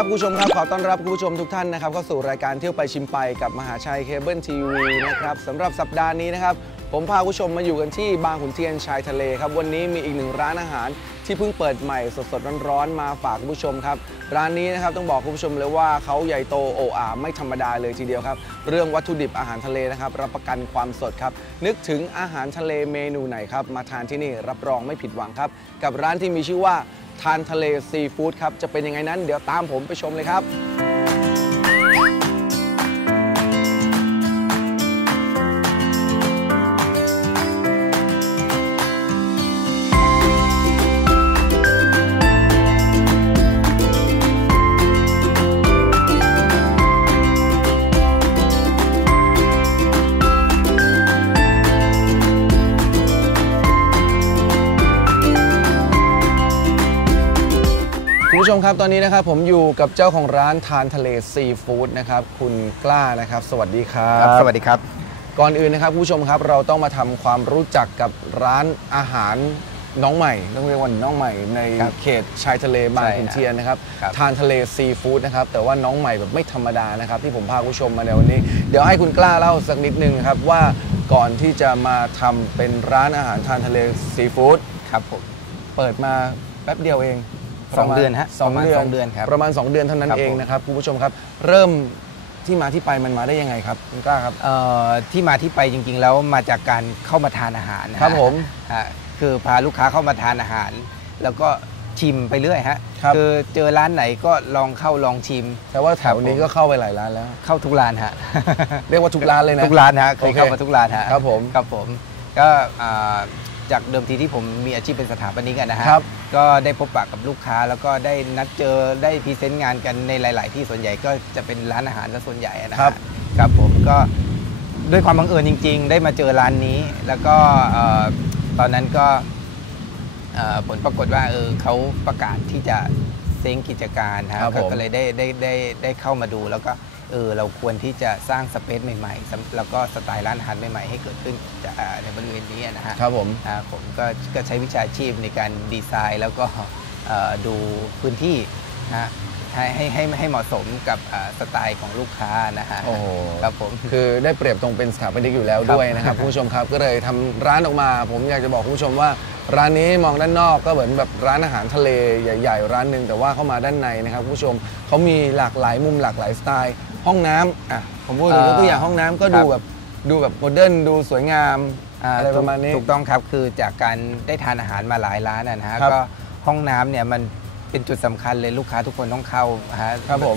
ครับคุณผู้ชมครับขอต้อนรับคุณผู้ชมทุกท่านนะครับเข้าสู่รายการเที่ยวไปชิมไปกับมหาชัยเคเบิลทีวีนะครับสำหรับสัปดาห์นี้นะครับผมพาคุณผู้ชมมาอยู่กันที่บางขุนเทียนชายทะเลครับวันนี้มีอีกหนึ่งร้านอาหารที่เพิ่งเปิดใหม่สดๆร้อนๆมาฝากคุณผู้ชมครับร้านนี้นะครับต้องบอกคุณผู้ชมเลยว่าเขาใหญ่โตโอ้อาไม่ธรรมดาเลยทีเดียวครับเรื่องวัตถุดิบอาหารทะเลนะครับรับประกันความสดครับนึกถึงอาหารทะเลเมนูไหนครับมาทานที่นี่รับรองไม่ผิดหวังครับกับร้านที่มีชื่อว่าทานทะเลซีฟู้ดครับจะเป็นยังไงนั้นเดี๋ยวตามผมไปชมเลยครับคุณผู้ชมครับตอนนี้นะครับผมอยู่กับเจ้าของร้านทานทะเลซีฟู้ดนะครับคุณกล้านะครับสวัสดีครับสวัสดีครับก่อนอื่นนะครับคุณผู้ชมครับเราต้องมาทำความรู้จักกับร้านอาหารน้องใหม่ต้องเรียกว่าน้องใหม่ในเขตชายทะเลบางขุนเทียนนะครับทานทะเลซีฟู้ดนะครับแต่ว่าน้องใหม่แบบไม่ธรรมดานะครับที่ผมพาคุณผู้ชมมาในวันนี้เดี๋ยวให้คุณกล้าเล่าสักนิดนึงครับว่าก่อนที่จะมาทำเป็นร้านอาหารทานทะเลซีฟู้ดครับผมเปิดมาแป๊บเดียวเอง2 เดือนฮะประมาณ2 เดือนครับประมาณ2 เดือนเท่านั้นเองนะครับคุณผู้ชมครับเริ่มที่มาที่ไปมันมาได้ยังไงครับคุณกล้าครับที่มาที่ไปจริงๆแล้วมาจากการเข้ามาทานอาหารครับผมคือพาลูกค้าเข้ามาทานอาหารแล้วก็ชิมไปเรื่อยฮะคือเจอร้านไหนก็ลองเข้าลองชิมแต่ว่าแถวนี้ก็เข้าไปหลายร้านแล้วเข้าทุกร้านฮะเรียกว่าทุกร้านเลยนะทุกร้านฮะเคยเข้ามาทุกร้านฮะครับผมครับผมก็จากเดิมทีที่ผมมีอาชีพเป็นสถาปนิกนะฮะก็ได้พบปะกับลูกค้าแล้วก็ได้นัดเจอได้พรีเซนต์งานกันในหลายๆที่ส่วนใหญ่ก็จะเป็นร้านอาหารซะส่วนใหญ่นะครับครับผมก็ด้วยความบังเอิญจริงๆได้มาเจอร้านนี้แล้วก็ตอนนั้นก็ผลปรากฏว่าเขาประกาศที่จะเซ้งกิจการฮะก็เลยได้เข้ามาดูแล้วก็เราควรที่จะสร้างสเปซใหม่ๆแล้วก็สไตล์ร้านอาหารใหม่ๆให้เกิดขึ้นในบริเวณนี้นะฮะครับผมก็ใช้วิชาชีพในการดีไซน์แล้วก็ดูพื้นที่นะให้เหมาะสมกับสไตล์ของลูกค้านะฮะครับผมคือได้เปรียบตรงเป็นสถาปนิกอยู่แล้วด้วยนะครับคุณผู้ชมครับก็เลยทำร้านออกมาผมอยากจะบอกคุณผู้ชมว่าร้านนี้มองด้านนอกก็เหมือนแบบร้านอาหารทะเลใหญ่ๆร้านหนึ่งแต่ว่าเข้ามาด้านในนะครับคุณผู้ชมเขามีหลากหลายมุมหลากหลายสไตล์ห้องน้ำผมพูดถึงตัวอย่างห้องน้ำก็ดูแบบโมเดิร์นดูสวยงามอะไรประมาณนี้ถูกต้องครับคือจากการได้ทานอาหารมาหลายร้านนะฮะก็ห้องน้ำเนี่ยมันเป็นจุดสำคัญเลยลูกค้าทุกคนต้องเข้าครับผม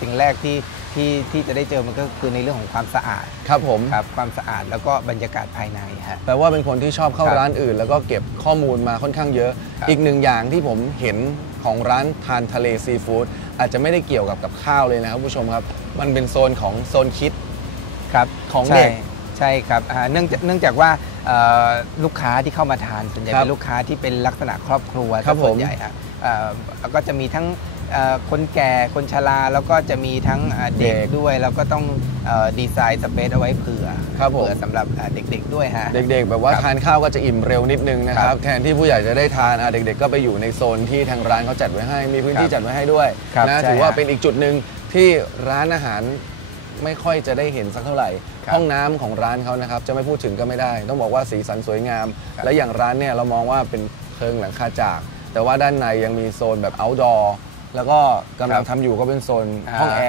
สิ่งแรกที่จะได้เจอมันก็คือในเรื่องของความสะอาดครับผมครับความสะอาดแล้วก็บรรยากาศภายในฮะแปลว่าเป็นคนที่ชอบเข้าร้านอื่นแล้วก็เก็บข้อมูลมาค่อนข้างเยอะอีกหนึ่งอย่างที่ผมเห็นของร้านทานทะเลซีฟู้ดอาจจะไม่ได้เกี่ยวกับข้าวเลยนะครับผู้ชมครับมันเป็นโซนของโซนคิดครับของเด็กใช่ครับเนื่องจากว่าลูกค้าที่เข้ามาทานส่วนใหญ่เป็นลูกค้าที่เป็นลักษณะครอบครัวส่วนใหญ่ครับก็จะมีทั้งคนแก่คนชราแล้วก็จะมีทั้งเด็กด้วยแล้วก็ต้องดีไซน์สเปซเอาไว้เผื่อสำหรับเด็กๆด้วยฮะเด็กๆแบบว่าทานข้าวก็จะอิ่มเร็วนิดนึงนะครับแทนที่ผู้ใหญ่จะได้ทานเด็กๆก็ไปอยู่ในโซนที่ทางร้านเขาจัดไว้ให้มีพื้นที่จัดไว้ให้ด้วยนะถือว่าเป็นอีกจุดหนึ่งที่ร้านอาหารไม่ค่อยจะได้เห็นสักเท่าไหร่ห้องน้ำของร้านเขานะครับจะไม่พูดถึงก็ไม่ได้ต้องบอกว่าสีสันสวยงามและอย่างร้านเนี่ยเรามองว่าเป็นเพิงหลังคาจากแต่ว่าด้านในยังมีโซนแบบ outdoor แล้วก็กำลังทำอยู่ก็เป็นโซนห้องแอ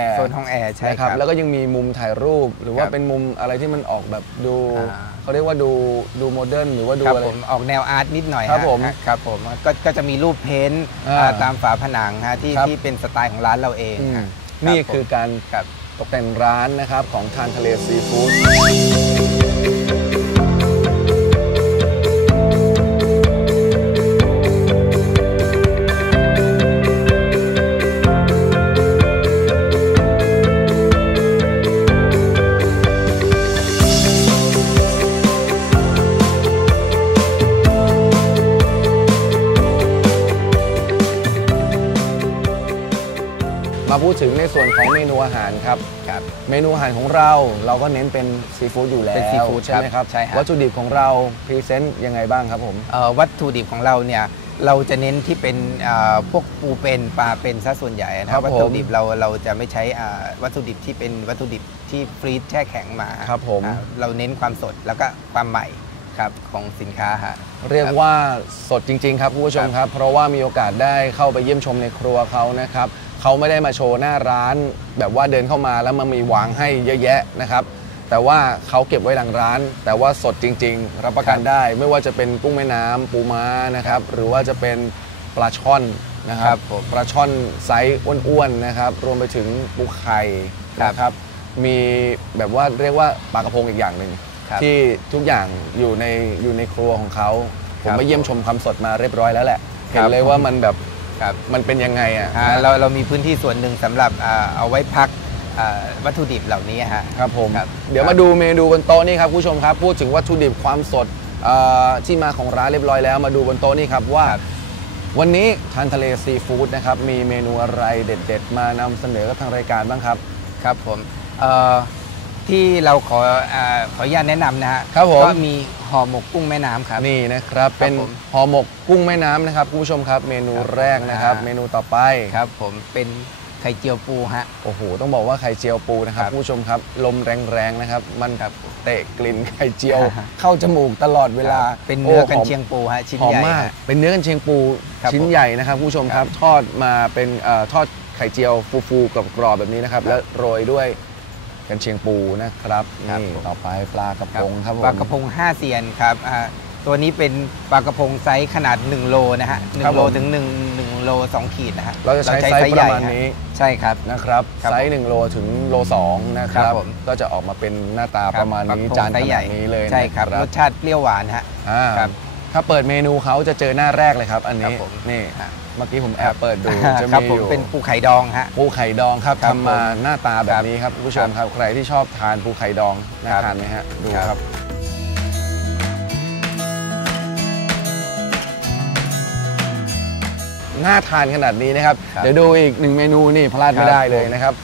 ร์ใช่ครับแล้วก็ยังมีมุมถ่ายรูปหรือว่าเป็นมุมอะไรที่มันออกแบบดูเขาเรียกว่าดูโมเดิร์นหรือว่าดูอะไรออกแนวอาร์ตนิดหน่อยครับผมก็จะมีรูปเพ้นท์ตามฝาผนังที่เป็นสไตล์ของร้านเราเองนี่คือการตกแต่งร้านนะครับของทานทะเลซีฟู้ดมาพูดถึงในส่วนของเมนูอาหารครับเมนูอาหารของเราก็เน้นเป็นซีฟู้ดอยู่แล้วใช่ไหมครับวัตถุดิบของเราพรีเซนต์ยังไงบ้างครับผมวัตถุดิบของเราเนี่ย เราจะเน้นที่เป็นพวกปูเป็นปลาเป็นซะส่วนใหญ่นะครับวัตถุดิบเราจะไม่ใช้วัตถุดิบที่เป็นวัตถุดิบที่ฟรีซแช่แข็งมาครับผมเราเน้นความสดแล้วก็ความใหม่ครับของสินค้าฮะเรียกว่าสดจริงๆครับผู้ชมครับเพราะว่ามีโอกาสได้เข้าไปเยี่ยมชมในครัวเขานะครับเขาไม่ได้มาโชว์หน้าร้านแบบว่าเดินเข้ามาแล้วมามีวางให้เยอะแยะนะครับแต่ว่าเขาเก็บไว้หลังร้านแต่ว่าสดจริงๆรับประกันได้ไม่ว่าจะเป็นกุ้งแม่น้ำปูม้านะครับหรือว่าจะเป็นปลาช่อนนะครับปลาช่อนไซส์อ้วนๆนะครับรวมไปถึงปูไข่นะครับมีแบบว่าเรียกว่าปลากระพงอีกอย่างหนึ่งที่ทุกอย่างอยู่ในครัวของเขาผมไปเยี่ยมชมความสดมาเรียบร้อยแล้วแหละเห็นเลยว่ามันแบบมันเป็นยังไงอ่ะเรามีพื้นที่ส่วนหนึ่งสำหรับเอาไว้พักวัตถุดิบเหล่านี้ฮะครับผมเดี๋ยวมาดูเมนูบนโต๊ะนี่ครับผู้ชมครับพูดถึงวัตถุดิบความสดที่มาของร้านเรียบร้อยแล้วมาดูบนโต๊ะนี่ครับว่าวันนี้ทานทะเลซีฟู้ดนะครับมีเมนูอะไรเด็ดๆมานำเสนอกับทางรายการบ้างครับครับผมที่เราขออนุญาตแนะนำนะฮะก็มีห่อหมกกุ้งแม่น้ำครับนี่นะครับเป็นห่อหมกกุ้งแม่น้ำนะครับคุณผู้ชมครับเมนูแรกนะครับเมนูต่อไปครับผมเป็นไข่เจียวปูฮะโอ้โหต้องบอกว่าไข่เจียวปูนะครับผู้ชมครับลมแรงๆนะครับมันเตะกลิ่นไข่เจียวเข้าจมูกตลอดเวลาเป็นเนื้อกันเชียงปูฮะชิ้นใหญ่มากเป็นเนื้อกันเชียงปูชิ้นใหญ่นะครับผู้ชมครับทอดมาเป็นทอดไข่เจียวฟูๆกรอบๆแบบนี้นะครับแล้วโรยด้วยกันเชียงปูนะครับนี่ต่อไปปลากระพงครับปลากระพง5 เซียนครับตัวนี้เป็นปลากระพงไซส์ขนาด1 โลนะฮะ1 โลถึง1 โล 2 ขีดนะฮะเราจะใช้ไซส์ประมาณนี้ใช่ครับนะครับไซส์1 โลถึงโล 2นะครับก็จะออกมาเป็นหน้าตาประมาณนี้จานขนาดนี้เลยใช่ครับรสชาติเปรี้ยวหวานฮะครับถ้าเปิดเมนูเขาจะเจอหน้าแรกเลยครับอันนี้นี่เมื่อกี้ผมแอบเปิดดูจะมีอยู่เป็นปูไข่ดองฮะปูไข่ดองครับทำมาหน้าตาแบบนี้ครับผู้ชมครับใครที่ชอบทานปูไข่ดองน่าทานไหมฮะดูครับน่าทานขนาดนี้นะครับเดี๋ยวดูอีก1 เมนูนี่พลาดไม่ได้เลยนะครับ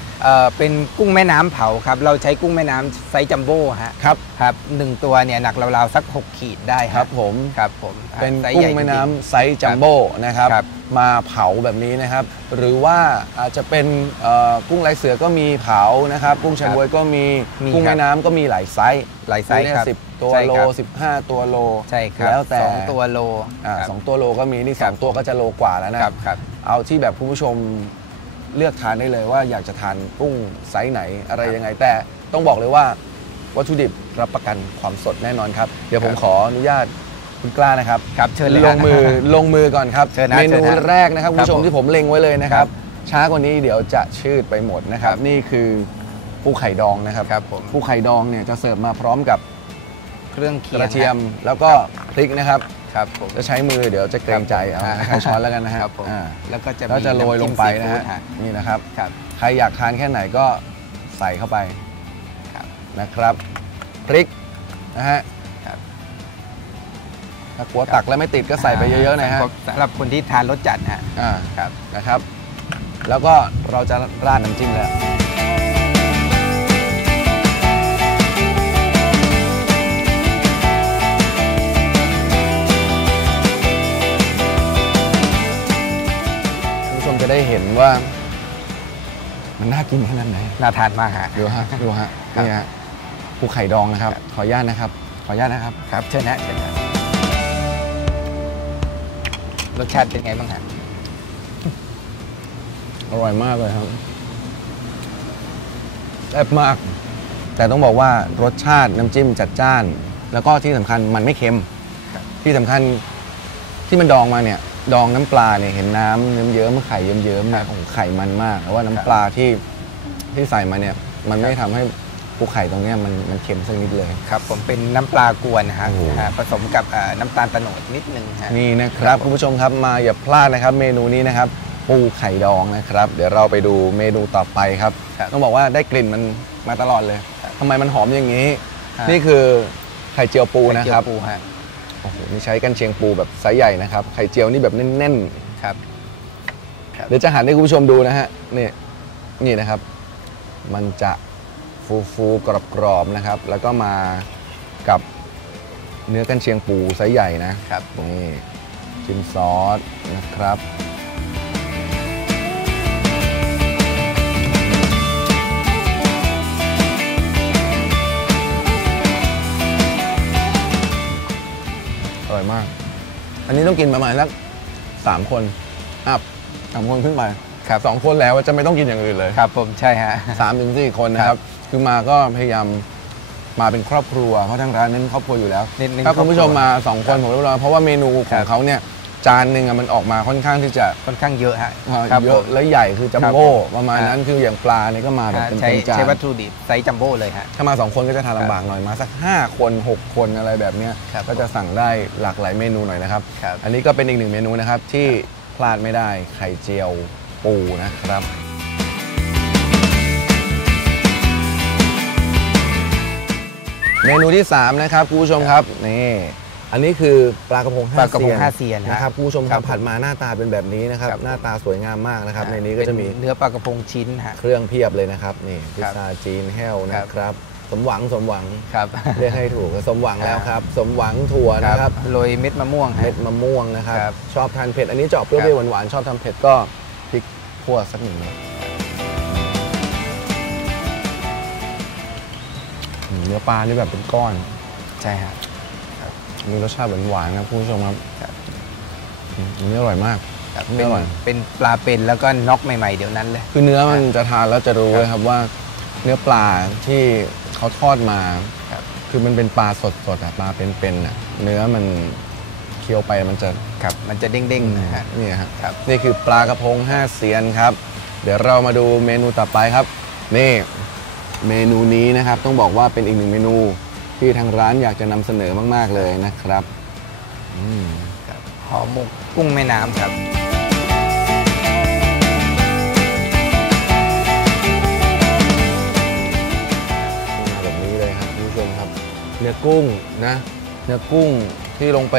เป็นกุ้งแม่น้ำเผาครับเราใช้กุ้งแม่น้ำไซส์จัมโบ้ฮะครับ1 ตัวเนี่ยหนักราวๆสัก6 ขีดได้ครับผมเป็นกุ้งแม่น้ำไซส์จัมโบ้นะครับมาเผาแบบนี้นะครับหรือว่าอาจจะเป็นกุ้งลายเสือก็มีเผานะครับกุ้งชะบวยก็มีกุ้งแม่น้ำก็มีหลายไซส์ครับ10 ตัวโล15 ตัวโลใช่ครับแล้วแต่2 ตัวโล2 ตัวโลก็มีนี่2 ตัวก็จะโลกว่าแล้วนะครับเอาที่แบบผู้ชมเลือกทานได้เลยว่าอยากจะทานกุ้งไซส์ไหนอะไรยังไงแต่ต้องบอกเลยว่าวัตถุดิบรับประกันความสดแน่นอนครับเดี๋ยวผมขออนุญาตคุณกล้านะครับเชิญเลยลงมือก่อนครับเมนูแรกนะครับคุณผู้ชมที่ผมเล็งไว้เลยนะครับช้ากว่านี้เดี๋ยวจะชืดไปหมดนะครับนี่คือปูไข่ดองนะครับปูไข่ดองเนี่ยจะเสิร์ฟมาพร้อมกับเครื่องเคียงกระเทียมแล้วก็พริกนะครับจะใช้มือเดี๋ยวจะเกรงใจเอาใช้ช้อนแล้วกันนะครับแล้วก็จะโรยลงไปนะฮะนี่นะครับใครอยากทานแค่ไหนก็ใส่เข้าไปนะครับพริกนะฮะถ้ากลัวตักแล้วไม่ติดก็ใส่ไปเยอะๆนะฮะสำหรับคนที่ทานรสจัดฮะนะครับแล้วก็เราจะราดน้ำจิ้มแล้วจะได้เห็นว่ามันน่ากินขนาดไหนน่าทานมากฮะดูฮะนี่ฮะปูไข่ดองนะครับขออนุญาตนะครับครับเชิญนะรสชาติเป็นไงบ้างฮะอร่อยมากเลยครับแซ่บมากแต่ต้องบอกว่ารสชาติน้ำจิ้มจัดจ้านแล้วก็ที่สำคัญมันไม่เค็มที่สำคัญที่มันดองมาเนี่ยดองน้ำปลาเนี่ยเห็นน้ำเยิ้มๆไข่เยิ้มๆนะของไข่มันมากแต่ว่าน้ำปลาที่ใส่มาเนี่ยมันไม่ทำให้ปูไข่ตรงนี้มันเค็มสักนิดเลยครับผมเป็นน้ำปลากวนนะฮะผสมกับน้ำตาลโตนดนิดนึงนี่นะครับคุณผู้ชมครับมาอย่าพลาดนะครับเมนูนี้นะครับปูไข่ดองนะครับเดี๋ยวเราไปดูเมนูต่อไปครับต้องบอกว่าได้กลิ่นมันมาตลอดเลยทำไมมันหอมอย่างนี้นี่คือไข่เจียวปูนะครับโอ้โหนี่ใช้กันเชียงปูแบบไซส์ใหญ่นะครับไข่เจียวนี่แบบแน่นๆครับเดี๋ยวจะหันให้คุณผู้ชมดูนะฮะนี่นะครับมันจะฟูกรอบๆนะครับแล้วก็มากับเนื้อกันเชียงปูไซส์ใหญ่นะครับนี่ จิ้มซอสนะครับอร่อยมากอันนี้ต้องกินประมาณสัก3 คนอัพ3 คนขึ้นไปครับ2 คนแล้วจะไม่ต้องกินอย่างอื่นเลยครับผมใช่ฮะ3 ถึง 4 คนนะครับคือมาก็พยายามมาเป็นครอบครัวเพราะทางร้านเน้นครอบครัวอยู่แล้วถ้าคุณผู้ชมมา2 คนผมรับรองเพราะว่าเมนูของเขาเนี่ยจานหนึ่งมันออกมาค่อนข้างที่จะค่อนข้างเยอะฮะเยอะและใหญ่คือจัมโบ้ประมาณนั้นคืออย่างปลาเนี่ยก็มาแบบเป็นจานใช้วัตถุดิบไซส์จัมโบ้เลยฮะถ้ามา2 คนก็จะทานลำบากหน่อยมาสัก5 คน 6 คนอะไรแบบนี้ก็จะสั่งได้หลากหลายเมนูหน่อยนะครับอันนี้ก็เป็นอีก1 เมนูนะครับที่พลาดไม่ได้ไข่เจียวปูนะครับเมนูที่3นะครับคุณผู้ชมครับนี่อันนี้คือปลากระพง5 เซียนนะครับคุณผู้ชมครับผัดมาหน้าตาเป็นแบบนี้นะครับหน้าตาสวยงามมากนะครับในนี้ก็จะมีเนื้อปลากระพงชิ้นเครื่องเพียบเลยนะครับนี่พิซซ่าจีนแห้วนะครับสมหวังครับเรียกให้ถูกสมหวังแล้วครับสมหวังถั่วนะครับโรยเม็ดมะม่วงนะครับชอบทานเผ็ดอันนี้เจาะเปรี้ยวหวานๆชอบทานเผ็ดก็พริกขั่วสัก1 เม็ดเนื้อปลานี่แบบเป็นก้อนใช่ฮะมีรสชาติหวานๆนะคุณผู้ชมครับนี่อร่อยมากเป็นปลาเป็นแล้วก็น็อกใหม่ๆเดี๋ยวนั้นเลยคือเนื้อมันจะทานแล้วจะรู้เลยครับว่าเนื้อปลาที่เขาทอดมาคือมันเป็นปลาสดๆปลาเป็นๆเนื้อมันเคี้ยวไปมันจะเด้งๆนะฮะนี่ครับนี่คือปลากระพง5 เซียนครับเดี๋ยวเรามาดูเมนูต่อไปครับนี่เมนูนี้นะครับต้องบอกว่าเป็นอีก1 เมนูที่ทางร้านอยากจะนำเสนอมากๆเลยนะครับห่อหมกกุ้งแม่น้ำครับแบบนี้เลยครับคุณผู้ชมครับเนื้อกุ้งนะเนื้อกุ้งที่ลงไป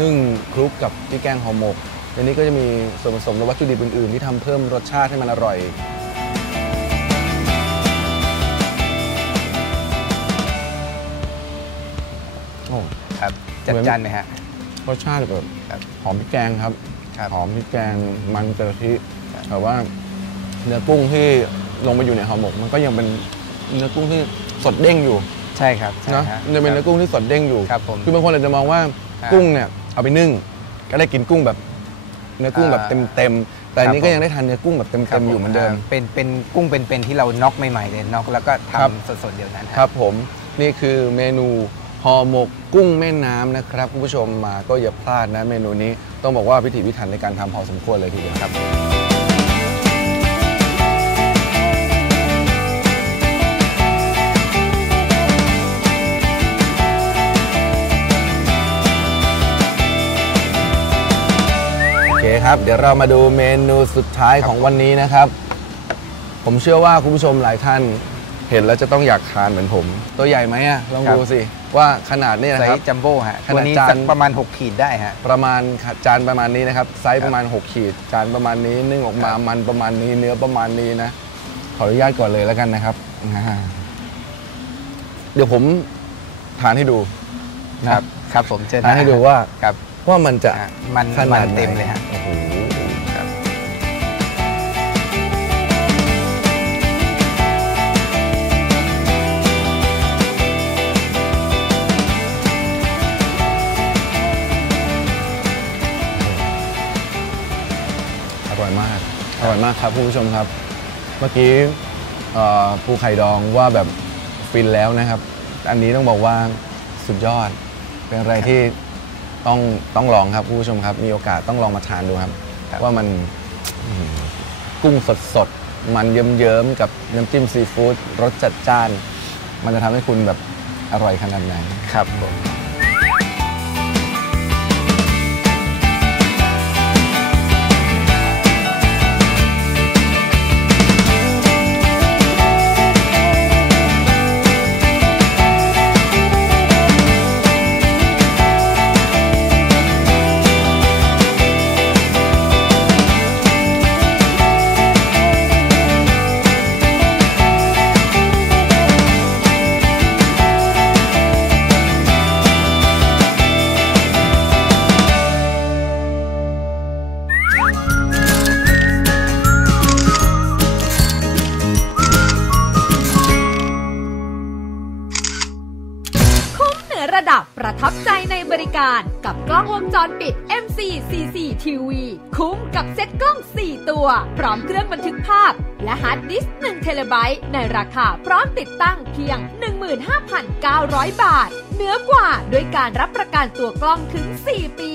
นึ่งคลุกกับที่แกงห่อหมกในนี้ก็จะมีส่วนผสมและวัตถุดิบอื่นๆที่ทำเพิ่มรสชาติให้มันอร่อยครับจัดจ้านไหมฮะรสชาติแบบหอมพริกแกงครับหอมพริกแกงมันกะทิแต่ว่าเนื้อกุ้งที่ลงไปอยู่ในห่อหมกมันก็ยังเป็นเนื้อกุ้งที่สดเด้งอยู่ใช่ครับนะจะเป็นเนื้อกุ้งที่สดเด้งอยู่คือบางคนอาจจะมองว่ากุ้งเนี่ยเอาไปนึ่งก็ได้กินกุ้งแบบเนื้อกุ้งแบบเต็มแต่อันนี้ก็ยังได้ทานเนื้อกุ้งแบบเต็มอยู่เหมือนเดิมเป็นกุ้งเป็นที่เราน็อกใหม่ๆเลยน็อกแล้วก็ทำสดๆเดี๋ยวนั้นครับผมนี่คือเมนูห่อหมกกุ้งแม่น้ำนะครับคุณผู้ชมมาก็อย่าพลาดนะเมนูนี้ต้องบอกว่าพิถีพิถันในการทำพอสมควรเลยทีเดียวครับโอเคครับเดี๋ยวเรามาดูเมนูสุดท้ายของวันนี้นะครับผมเชื่อว่าคุณผู้ชมหลายท่านเห็นแล้วจะต้องอยากทานเหมือนผมตัวใหญ่ไหมอะลองดูสิว่าขนาดนี้นะครับไซส์จัมโบ้ฮะตัวนี้ประมาณ6 ขีดได้ฮะประมาณจานประมาณนี้นะครับไซส์ประมาณ6 ขีดจานประมาณนี้นึ่งออกมามันประมาณนี้เนื้อประมาณนี้นะขออนุญาตก่อนเลยแล้วกันนะครับเดี๋ยวผมทานให้ดูครับผมทานให้ดูว่ามันจะมันขนาดเต็มเลยฮะอร่อยมากครับคุณผู้ชมครับเมื่อกี้ปูไข่ดองว่าแบบฟินแล้วนะครับอันนี้ต้องบอกว่าสุดยอดเป็นอะไรที่ต้องลองครับคุณผู้ชมครับมีโอกาสต้องลองมาทานดูครับว่ามันกุ้งสดมันเยิ้มๆกับน้ำจิ้มซีฟู้ดรสจัดจ้านมันจะทำให้คุณแบบอร่อยขนาดไหนครับผม ระดับประทับใจในบริการกับกล้องวงจรปิด MCCCTV คุ้มกับเซ็ตกล้อง 4 ตัวพร้อมเครื่องบันทึกภาพและฮาร์ดดิสก์1 เทราไบต์ในราคาพร้อมติดตั้งเพียง 15,900 บาทเหนือกว่าด้วยการรับประกันตัวกล้องถึง 4 ปี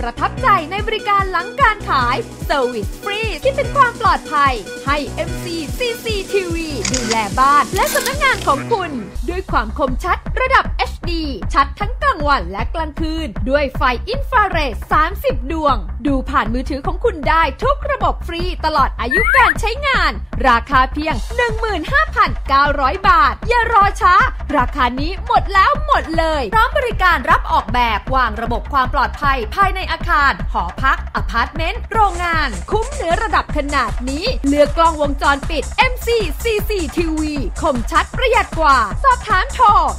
ประทับใจในบริการหลังการขายเซอร์วิสฟรีที่เป็นความปลอดภัยให้ MCCCTV ดูแลบ้านและสำนักงานของคุณด้วยความคมชัดระดับ HD ชัดทั้งกลางวันและกลางคืนด้วยไฟอินฟราเรด 30 ดวงดูผ่านมือถือของคุณได้ทุกระบบฟรีตลอดอายุการใช้งานราคาเพียง 15,900 บาทอย่ารอช้าราคานี้หมดแล้วหมดเลยพร้อมบริการรับออกแบบวางระบบความปลอดภัยภายในอาคารหอพักอพาร์ตเมนต์โรงงานคุ้มเหนือระดับขนาดนี้เลือกกล้องวงจรปิด MCCCTV คมชัดประหยัดกว่าสอบถามโทร 034-425-456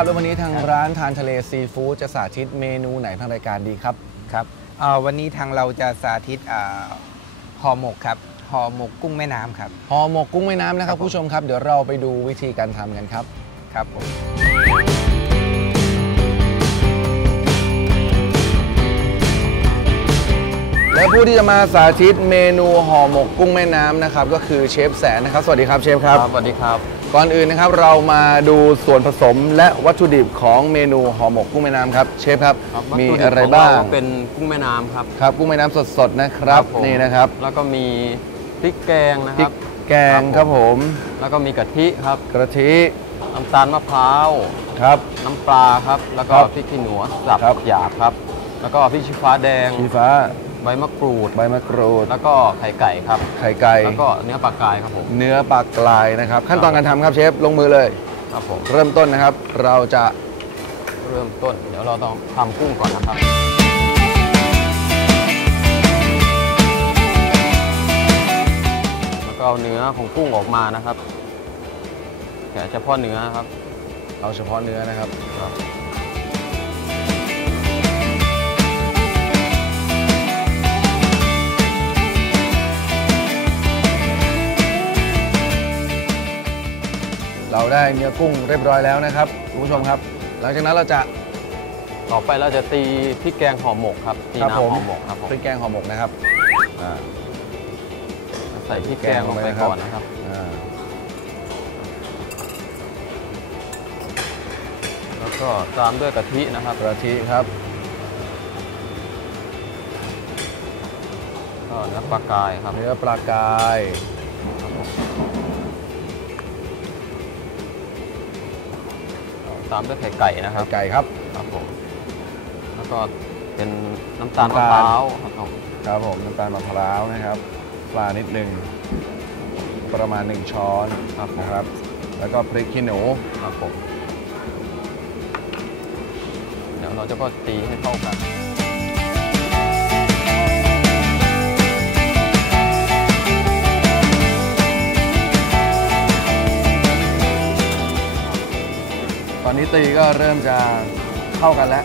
ครับแล้ววันนี้ทางร้านทานทะเลซีฟู้ดจะสาธิตเมนูไหนทางรายการดีครับครับวันนี้ทางเราจะสาธิตห่อหมกครับห่อหมกกุ้งแม่น้ำครับห่อหมกกุ้งแม่น้ำนะครับผู้ชมครับเดี๋ยวเราไปดูวิธีการทำกันครับครับผมและผู้ที่จะมาสาธิตเมนูห่อหมกกุ้งแม่น้ำนะครับก็คือเชฟแสนนะครับสวัสดีครับเชฟครับสวัสดีครับก่อนอื่นนะครับเรามาดูส่วนผสมและวัตถุดิบของเมนูห่อหมกกุ้งแม่น้ำครับเชฟครับมีอะไรบ้างเป็นกุ้งแม่น้ำครับครับกุ้งแม่น้ำสดๆนะครับนี่นะครับแล้วก็มีพริกแกงนะครับแกงครับผมแล้วก็มีกะทิครับกะทิน้ำตาลมะพร้าวครับน้ำปลาครับแล้วก็พริกขี้หนูสับหยาบครับแล้วก็พริกชี้ฟ้าแดงชี้ฟ้าใบมะกรูดแล้วก็ไข่ไก่ครับไข่ไก่แล้วก็เนื้อปลากรายครับผมเนื้อปลากรายนะครับขั้นตอนการทำครับเชฟลงมือเลยครับผมเริ่มต้นนะครับเราจะเริ่มต้นเดี๋ยวเราต้องทำกุ้งก่อนนะครับแล้วก็เอาเนื้อของกุ้งออกมานะครับแกะเฉพาะเนื้อครับเอาเฉพาะเนื้อนะครับเราได้เนื้อกุ้งเรียบร้อยแล้วนะครับคุณผู้ชมครับหลังจากนั้นเราจะต่อไปเราจะตีพริกแกงห่อหมกครับตีน้ำห่อหมกครับพริกแกงห่อหมกนะครับใส่พริกแกงลงไปก่อนนะครับแล้วก็ตามด้วยกะทินะครับกะทิครับก็เนื้อปลากรายครับเนื้อปลากรายตามด้วยไข่ไก่นะครับไก่ครับครับผมแล้วก็เป็นน้ำตาลมะพร้าวครับผมครับผมน้ำตาลมะพร้าวนะครับปลานิดนึงประมาณ1ช้อนนะครับแล้วก็พริกขี้หนูครับผมเดี๋ยวเราจะก็ตีให้เข้ากันตอนนี้ตีก็เริ่มจะเข้ากันแล้ว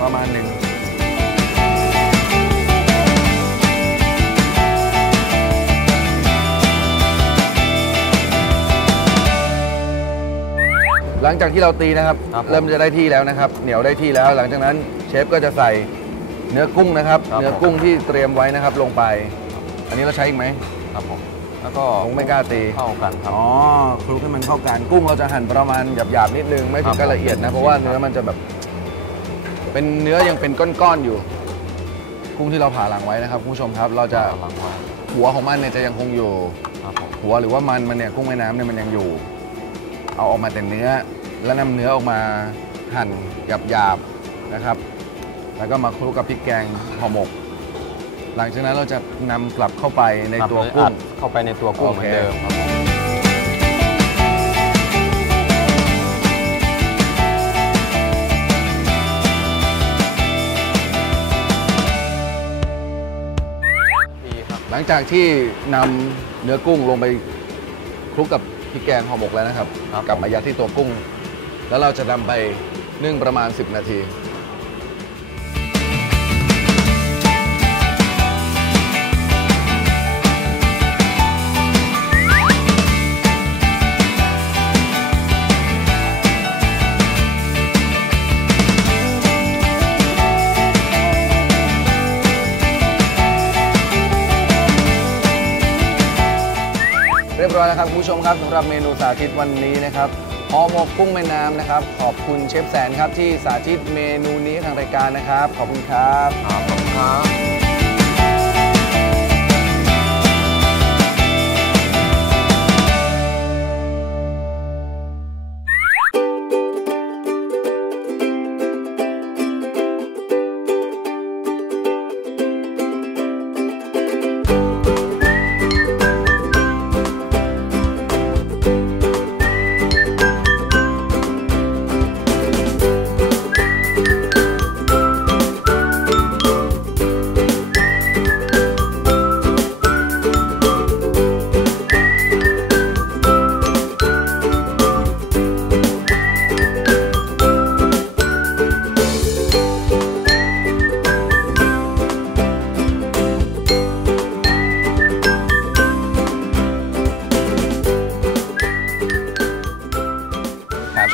ประมาณหนึ่งหลังจากที่เราตีนะครับเริ่มจะได้ที่แล้วนะครับเหนียวได้ที่แล้วหลังจากนั้นเชฟก็จะใส่เนื้อกุ้งนะครับเนื้อกุ้งที่เตรียมไว้นะครับลงไปอันนี้เราใช้อีกไหมครับผมแล้วก็ไม่กล้าตีเข้ากันครับคลุกให้มันเข้ากันกุ้งเราจะหั่นประมาณหยาบๆนิดนึงไม่ถึงกับละเอียดนะเพราะว่าเนื้อมันจะแบบเป็นเนื้อยังเป็นก้อนๆอยู่กุ้งที่เราผ่าหลังไว้นะครับคุณผู้ชมครับเราจะหัวของมันเนี่ยจะยังคงอยู่หัวหรือว่ามันเนี่ยกุ้งแม่น้ำเนี่ยมันยังอยู่เอาออกมาแต่เนื้อแล้วนำเนื้อออกมาหั่นหยาบๆนะครับแล้วก็มาคลุกกับพริกแกงห่อหมก หลังจากนั้นเราจะนำกลับเข้าไปในตัว ครับ กุ้ง เข้าไปในตัวกุ้งเหมือนเดิมครับผมหลังจากที่นำเนื้อกุ้งลงไปคลุกกับพริกแกงห่อหมกแล้วนะครับ กลับมายัดที่ตัวกุ้ง แล้วเราจะนำไปนึ่งประมาณ10 นาทีเรียบร้อยแล้วครับคุณผู้ชมครับสำหรับเมนูสาธิตวันนี้นะครับห่อหมกกุ้งแม่น้ำนะครับขอบคุณเชฟแสนครับที่สาธิตเมนูนี้ทางรายการนะครับขอบคุณครับ ขอบคุณครับ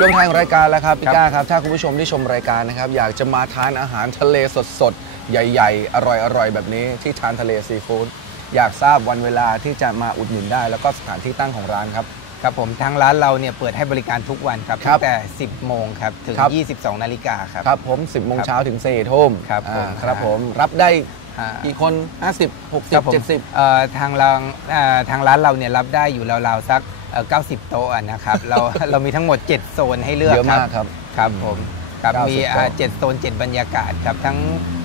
ช่วงท้ายของรายการแล้วครับพี่ก้าครับถ้าคุณผู้ชมที่ชมรายการนะครับอยากจะมาทานอาหารทะเลสดๆใหญ่ๆอร่อยๆแบบนี้ที่ทานทะเลซีฟู้ดอยากทราบวันเวลาที่จะมาอุดหนุนได้แล้วก็สถานที่ตั้งของร้านครับ ครับผมทางร้านเราเนี่ยเปิดให้บริการทุกวันครับตั้งแต่ 10 โมงครับถึง 22 นาฬิกาครับ ครับผม 10 โมงเช้าถึง4 ทุ่ม ครับผม ครับผมรับได้ อ่า กี่คน 50 ครับผม 60 70 ทางร้านเราเนี่ยรับได้อยู่ราวๆสัก90 โต๊ะนะครับ เรามีทั้งหมด 7 โซนให้เลือก เยอะมากครับ ครับผมครับ 90 มี โต๊ะ 7 โซน 7 บรรยากาศครับทั้ง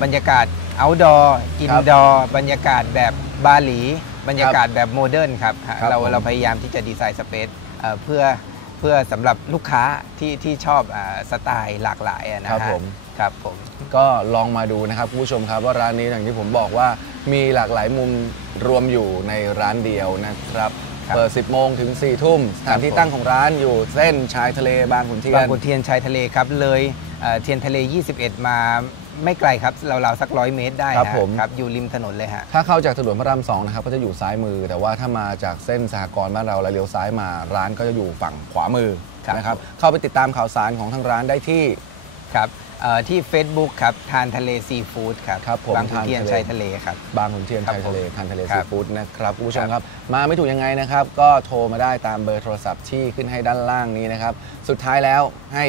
บรรยากาศ outdoor อินดอร์บรรยากาศแบบบาหลีบรรยากาศแบบโมเดิร์นครับเราพยายามที่จะดีไซน์สเปซเพื่อสำหรับลูกค้าที่ชอบสไตล์หลากหลายนะฮะ ครับผม ครับผม ก็ลองมาดูนะครับคุณผู้ชมครับว่าร้านนี้อย่างที่ผมบอกว่ามีหลากหลายมุมรวมอยู่ในร้านเดียวนะครับ ครับ เปิด 10 โมงถึง 4 ทุ่มสถานที่ ผม ตั้งของร้านอยู่เส้นชายทะเลบางขุนเทีย บาง น ขุนเทียนชายทะเลครับเลยเทียนทะเล 21 มาไม่ไกลครับเราสัก100 เมตรได้ ครับ ฮะ ผม ครับอยู่ริมถนนเลยฮะ ถ้าเข้าจากถนนพระราม2นะครับก็จะอยู่ซ้ายมือ แต่ว่าถ้ามาจากเส้นสหกรณ์บ้านเราแล้วเลี้ยวซ้ายมาร้านก็จะอยู่ฝั่งขวามือ ครับ นะครับเข้าไปติดตามข่าวสารของทางร้านได้ที่ ครับที่ Facebook ครับทานทะเลซีฟู้ดครับ ครับผม บางขุนเทียน ทานทะเล ชายทะเลครับ บางขุนเทียน ครับ ชายทะเล ผม ทานทะเล ครั ซี บ ฟู้ดนะครับคุณผู้ชม ค ค รั รับ บมาไม่ถูกยังไงนะครับก็โทรมาได้ตามเบอร์โทรศัพท์ที่ขึ้นให้ด้านล่างนี้นะครับสุดท้ายแล้วให้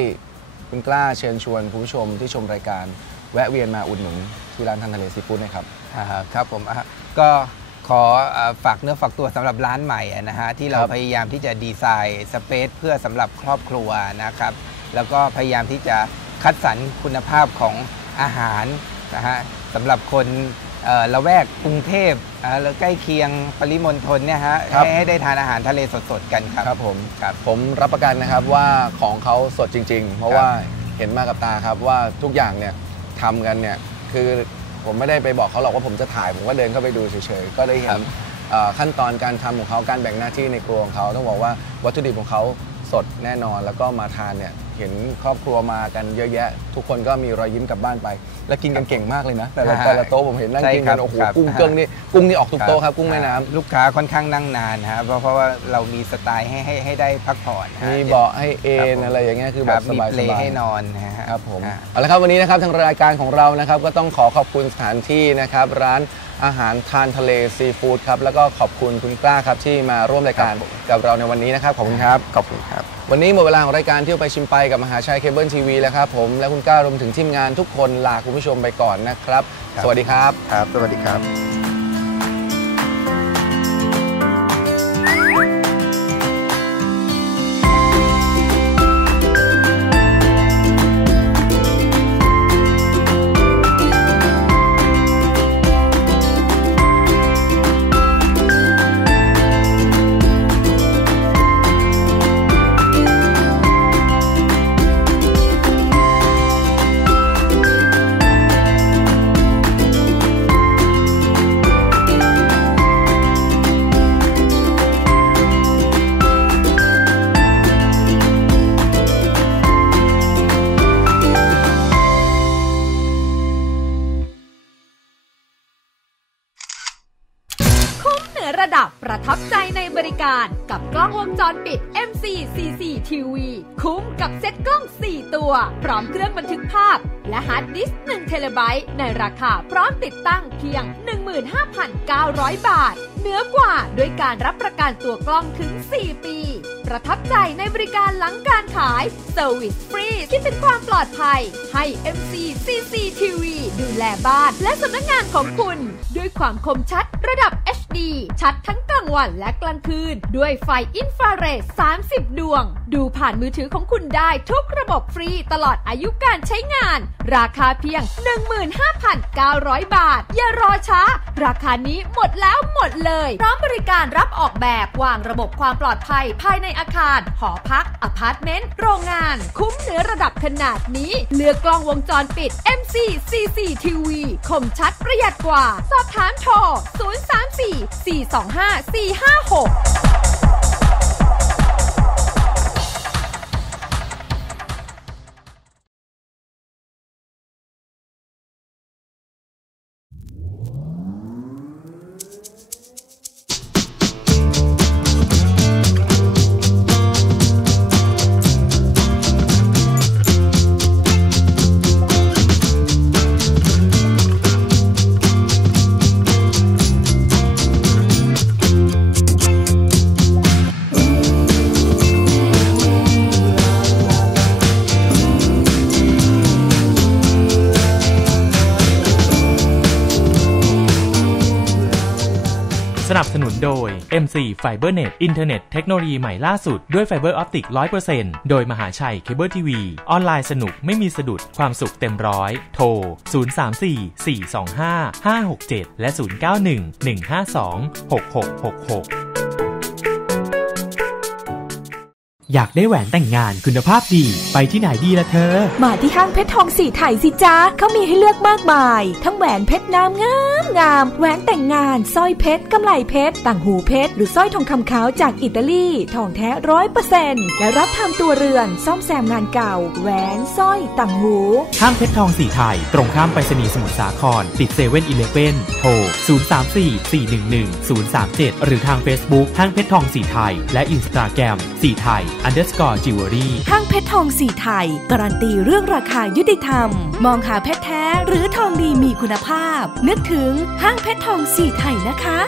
คุณกล้าเชิญชวนคุณผู้ชมที่ชมรายการแวะเวียนมาอุดหนุนที่ร้านทานทะเลซีฟู้ดนะครับ ครับผมก็ขอฝากเนื้อฝากตัวสำหรับร้านใหม่นะฮะที่เรา ครับ พยายามที่จะดีไซน์สเปซเพื่อสำหรับครอบครัวนะครับแล้วก็พยายามที่จะคัดสรรคุณภาพของอาหารนะฮะสำหรับคนละแวกกรุงเทพแล้วใกล้เคียงปริมณฑลเนี่ยฮะ ครับ ให้ได้ทานอาหารทะเลสดๆกันครับ ครับผม ครับ ผมรับประกันนะครับว่าของเขาสดจริง ๆ เพราะว่าเห็นมากับตาครับว่าทุกอย่างเนี่ยทำกันเนี่ยคือผมไม่ได้ไปบอกเขาหรอกว่าผมจะถ่ายผมก็เดินเข้าไปดูเฉยๆก็ได้เห็ ครั น บ ขั้นตอนการทำของเขาการแบ่งหน้าที่ในครัวของเขาต้องบอกว่าวัตถุดิบของเขาสดแน่นอนแล้วก็มาทานเนี่ยเห็นครอบครัวมากันเยอะแยะ ทุกคนก็มีรอยยิ้มกลับบ้านไป และกินกันเก่งมากเลยนะแต่ละโต๊ะผมเห็นนั่งกินกันโอ้โหกุ้งเกิ้งนี่กุ้งนี่ออกทุกโต๊ะครับกุ้งแม่น้ำ ลูกค้าค่อนข้างนั่งนานฮะเพราะว่าเรามีสไตล์ให้ได้พักผ่อนฮะ มีเบาะให้เอนอะไรอย่างเงี้ยคือแบบส มี บาย เปลให้นอนฮะ ครับผม ฮะ เอาละครับวันนี้นะครับทางรายการของเรานะครับก็ต้องขอบคุณสถานที่นะครับร้านอาหารทานทะเลซีฟู้ดครับแล้วก็ขอบคุณคุณกล้าครับที่มาร่วมรายการกับเราในวันนี้นะครับขอบคุณครับ ขอบคุณครับ วันนี้หมดเวลาของรายการเที่ยวไปชิมไปกับมหาชัยเคเบิลทีวีแล้วครับผมและคุณกล้ารวมถึงทีมงานทุกคนลาคุณผู้ชมไปก่อนนะครับ ครับ สวัสดีครับ ครับสวัสดีครับ ค อระดับประทับใจในบริการกับกล้องวงจรปิด MC-CC TV คุ้มกับเซ็ตกล้อง 4 ตัวพร้อมเครื่องบันทึกภาพและฮาร์ดดิสก์1 เทราไบต์ในราคาพร้อมติดตั้งเพียง 15,900 บาทเหนือกว่าด้วยการรับประกันตัวกล้องถึง 4 ปีประทับใจในบริการหลังการขายเซอร์วิสฟรีคิดถึงความปลอดภัยให้ MC-CC TV ดูแลบ้านและสำนักงานของคุณด้วยความคมชัดระดับ HD ชัดทั้งกลางวันและกลางคืนด้วยไฟอินฟราเรด 30 ดวงดูผ่านมือถือของคุณได้ทุกระบบฟรีตลอดอายุการใช้งานราคาเพียง 15,900 บาทอย่ารอช้าราคานี้หมดแล้วหมดเลยพร้อมบริการรับออกแบบวางระบบความปลอดภัยภายในอาคารหอพักอพาร์ตเมนต์โรงงานคุ้มเหนือระดับขนาดนี้เลือกกล้องวงจรปิด MC-CC TV คมชัดประหยัดกว่าสอบถามโทร 034-425-456สนับสนุนโดย MC FiberNet อินเทอร์เน็ตเทคโนโลยีใหม่ล่าสุดด้วยไฟเบอร์ออปติก 100% โดยมหาชัยเคเบิลทีวีออนไลน์สนุกไม่มีสะดุดความสุขเต็มร้อยโทร 034-425-567 และ 091-152-6666อยากได้แหวนแต่งงานคุณภาพดีไปที่ไหนดีล่ะเธอมาที่ห้างเพชรทองสีไทยสิจ๊ะเขามีให้เลือกมากมายทั้งแหวนเพชรน้ำงามแหวนแต่งงานสร้อยเพชรกำไลเพชรต่างหูเพชรหรือสร้อยทองคำขาวจากอิตาลีทองแท้ 100% และรับทำตัวเรือนซ่อมแซมงานเก่าแหวนสร้อยต่างหูห้างเพชรทองสีไทยตรงข้ามไปรษณีย์สมุทรสาครติดเซเว่นอีเลฟเว่นโทร 034-411-037 หรือทาง Facebook ห้างเพชรทองสีไทยและ Instagram สีไทย_jewelry ห้างเพชรทองสีไทยการันตีเรื่องราคายุติธรรมมองหาเพชรแท้หรือทองดีมีคุณภาพนึกถึงห้างเพชรทองสีไทยนะคะ